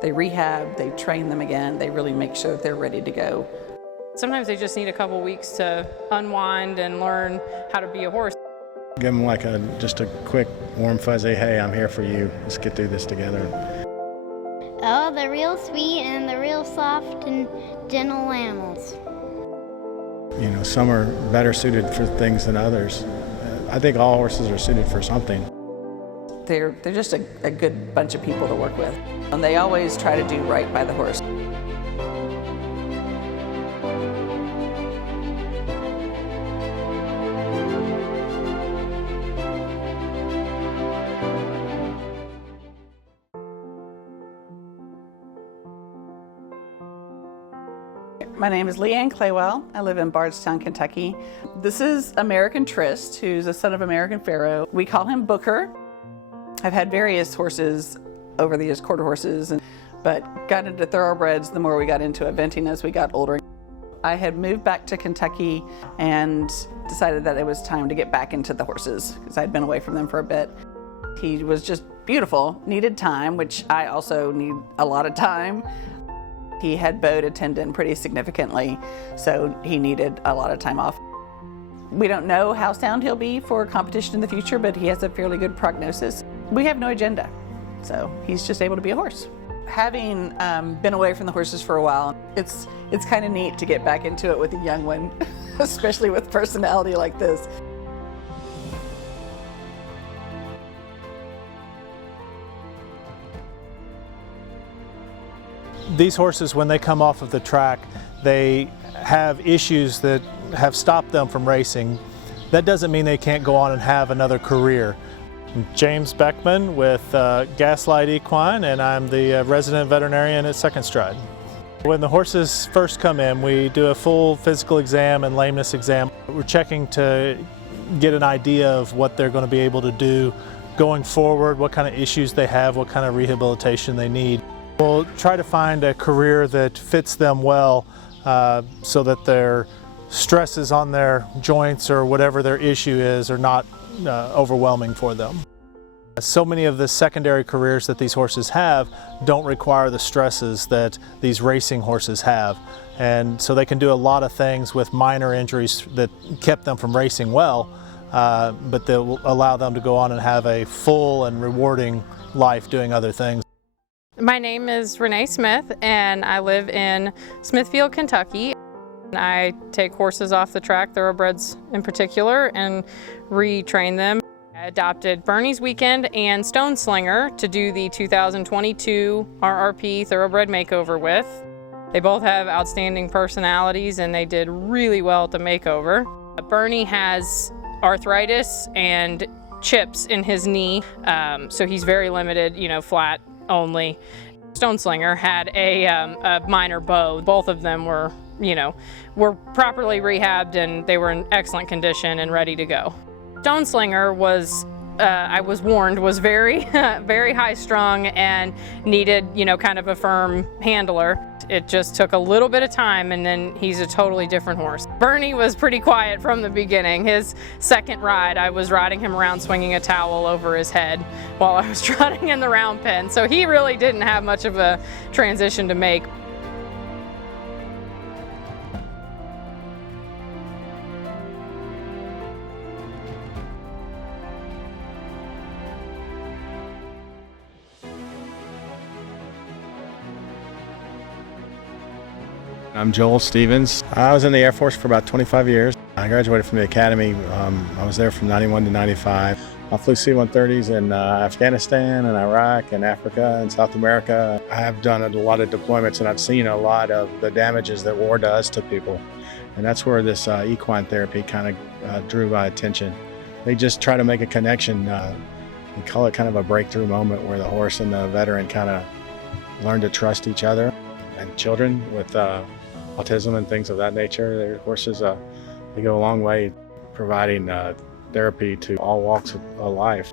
They rehab, they train them again, they really make sure that they're ready to go. Sometimes they just need a couple weeks to unwind and learn how to be a horse. Give them like just a quick warm fuzzy, hey, I'm here for you, let's get through this together. Oh, they're real sweet and they're real soft and gentle animals. You know, some are better suited for things than others. I think all horses are suited for something. They're just a good bunch of people to work with. And they always try to do right by the horse. My name is Leanne Claywell. I live in Bardstown, Kentucky. This is American Trist, who's a son of American Pharaoh. We call him Booker. I've had various horses over the years, quarter horses, but got into thoroughbreds the more we got into eventing as we got older. I had moved back to Kentucky and decided that it was time to get back into the horses because I'd been away from them for a bit. He was just beautiful, needed time, which I also need a lot of time. He had bowed a tendon pretty significantly, so he needed a lot of time off. We don't know how sound he'll be for competition in the future, but he has a fairly good prognosis. We have no agenda, so he's just able to be a horse. Having been away from the horses for a while, it's kind of neat to get back into it with a young one, especially with personality like this. These horses, when they come off of the track, they have issues that have stopped them from racing. That doesn't mean they can't go on and have another career. I'm James Beckman with Gaslight Equine, and I'm the resident veterinarian at Second Stride. When the horses first come in, we do a full physical exam and lameness exam. We're checking to get an idea of what they're going to be able to do going forward, what kind of issues they have, what kind of rehabilitation they need. We'll try to find a career that fits them well so that their stresses on their joints or whatever their issue is are not overwhelming for them. So many of the secondary careers that these horses have don't require the stresses that these racing horses have. And so they can do a lot of things with minor injuries that kept them from racing well, but they'll allow them to go on and have a full and rewarding life doing other things. My name is Renee Smith, and I live in Smithfield, Kentucky. I take horses off the track, thoroughbreds in particular, and retrain them. I adopted Bernie's Weekend and Stone Slinger to do the 2022 RRP Thoroughbred Makeover with. They both have outstanding personalities, and they did really well at the makeover. Bernie has arthritis and chips in his knee, so he's very limited, flat only. Stone Slinger had a minor bow. Both of them were properly rehabbed, and they were in excellent condition and ready to go. Stone Slinger was, I was warned, was very, very high strung and needed, kind of a firm handler. It just took a little bit of time, and then he's a totally different horse. Bernie was pretty quiet from the beginning. His second ride, I was riding him around swinging a towel over his head while I was trotting in the round pen. So he really didn't have much of a transition to make. I'm Joel Stevens. I was in the Air Force for about 25 years. I graduated from the academy. I was there from 91 to 95. I flew C-130s in Afghanistan and Iraq and Africa and South America. I have done a lot of deployments, and I've seen a lot of the damages that war does to people. And that's where this equine therapy kind of drew my attention. They just try to make a connection. We call it kind of a breakthrough moment where the horse and the veteran kind of learn to trust each other. And children with autism and things of that nature, their horses, they go a long way providing therapy to all walks of life.